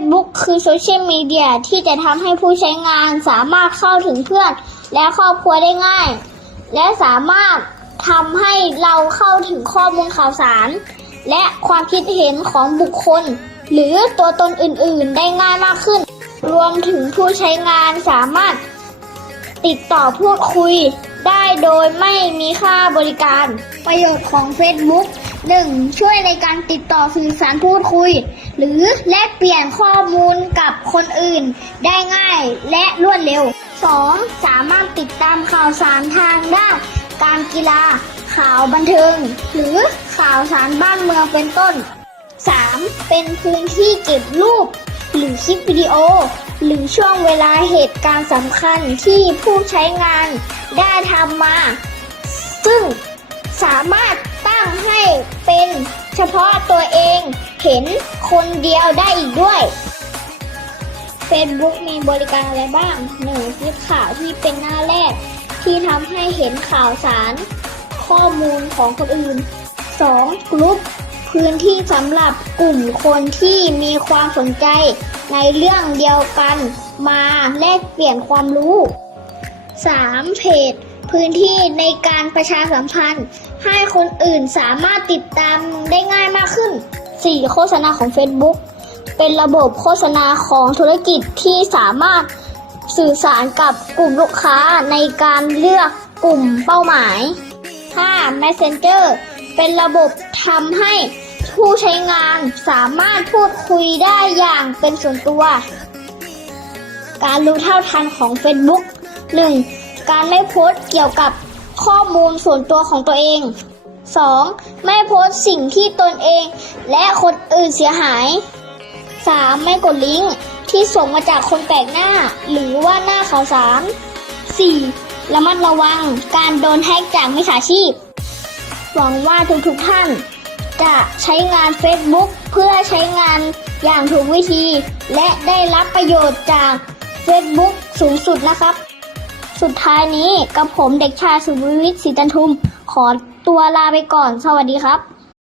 Facebook คือโซเชียลมีเดียที่จะทำให้ผู้ใช้งานสามารถเข้าถึงเพื่อน และครอบครัวได้ง่าย และสามารถทำให้เราเข้าถึงข้อมูลข่าวสาร และความคิดเห็นของบุคคล หรือตัวตนอื่นๆ ได้ง่ายมากขึ้น รวมถึงผู้ใช้งานสามารถติดต่อพูดคุย ได้โดยไม่มีค่าบริการ ประโยชน์ของ Facebook 1. ช่วยในการติดต่อสื่อสารพูดคุย หรือแลกเปลี่ยนข้อมูลกับคนอื่น ได้ง่ายและรวดเร็ว 2. สามารถติดตามข่าวสารทางด้านการกีฬา ข่าวบันเทิง หรือข่าวสารบ้านเมืองเป็นต้น 3. เป็นพื้นที่เก็บรูป หรือคลิปวิดีโอ หรือช่วงเวลาเหตุการณ์สำคัญที่ผู้ใช้งานได้ทำมา ซึ่งสามารถตั้งให้เป็นเฉพาะตัวเองเห็นคนเดียวได้อีกด้วย Facebook มีบริการอะไรบ้าง 1. คลิปข่าวที่เป็นหน้าแรก ที่ทำให้เห็นข่าวสาร ข้อมูลของคนอื่น 2. กลุ่ม พื้นที่สำหรับกลุ่มคนที่มีความสนใจในเรื่องเดียวกันมาแลกเปลี่ยนความรู้ 3. เพจพื้นที่ในการประชาสัมพันธ์ ให้คนอื่นสามารถติดตามได้ง่ายมากขึ้น 4. โฆษณาของ Facebook เป็นระบบโฆษณาของธุรกิจที่สามารถสื่อสารกับกลุ่มลูกค้าในการเลือกกลุ่มเป้าหมาย 5. Messenger เป็นระบบทำให้ ผู้ใช้งานสามารถพูดคุยได้อย่างเป็นส่วนตัว การรู้เท่าทันของ Facebook 1. การไม่โพสต์เกี่ยวกับข้อมูลส่วนตัวของตัวเอง 2. ไม่โพสต์สิ่งที่ตนเองและคนอื่นเสียหาย 3. ไม่กดลิงก์ที่ส่งมาจากคนแปลกหน้า หรือว่าหน้าข่าวสาร 4. ระมัดระวังการโดนแฮ็กจากมิจฉาชีพ หวังว่าทุกๆท่าน จะใช้งาน Facebook เพื่อใช้งานอย่างถูกวิธี และได้รับประโยชน์จาก Facebook สูงสุดนะครับ สุดท้ายนี้กับผมเด็กชายสุวิวิทย์ศรีจันทุม ขอตัวลาไปก่อน สวัสดีครับ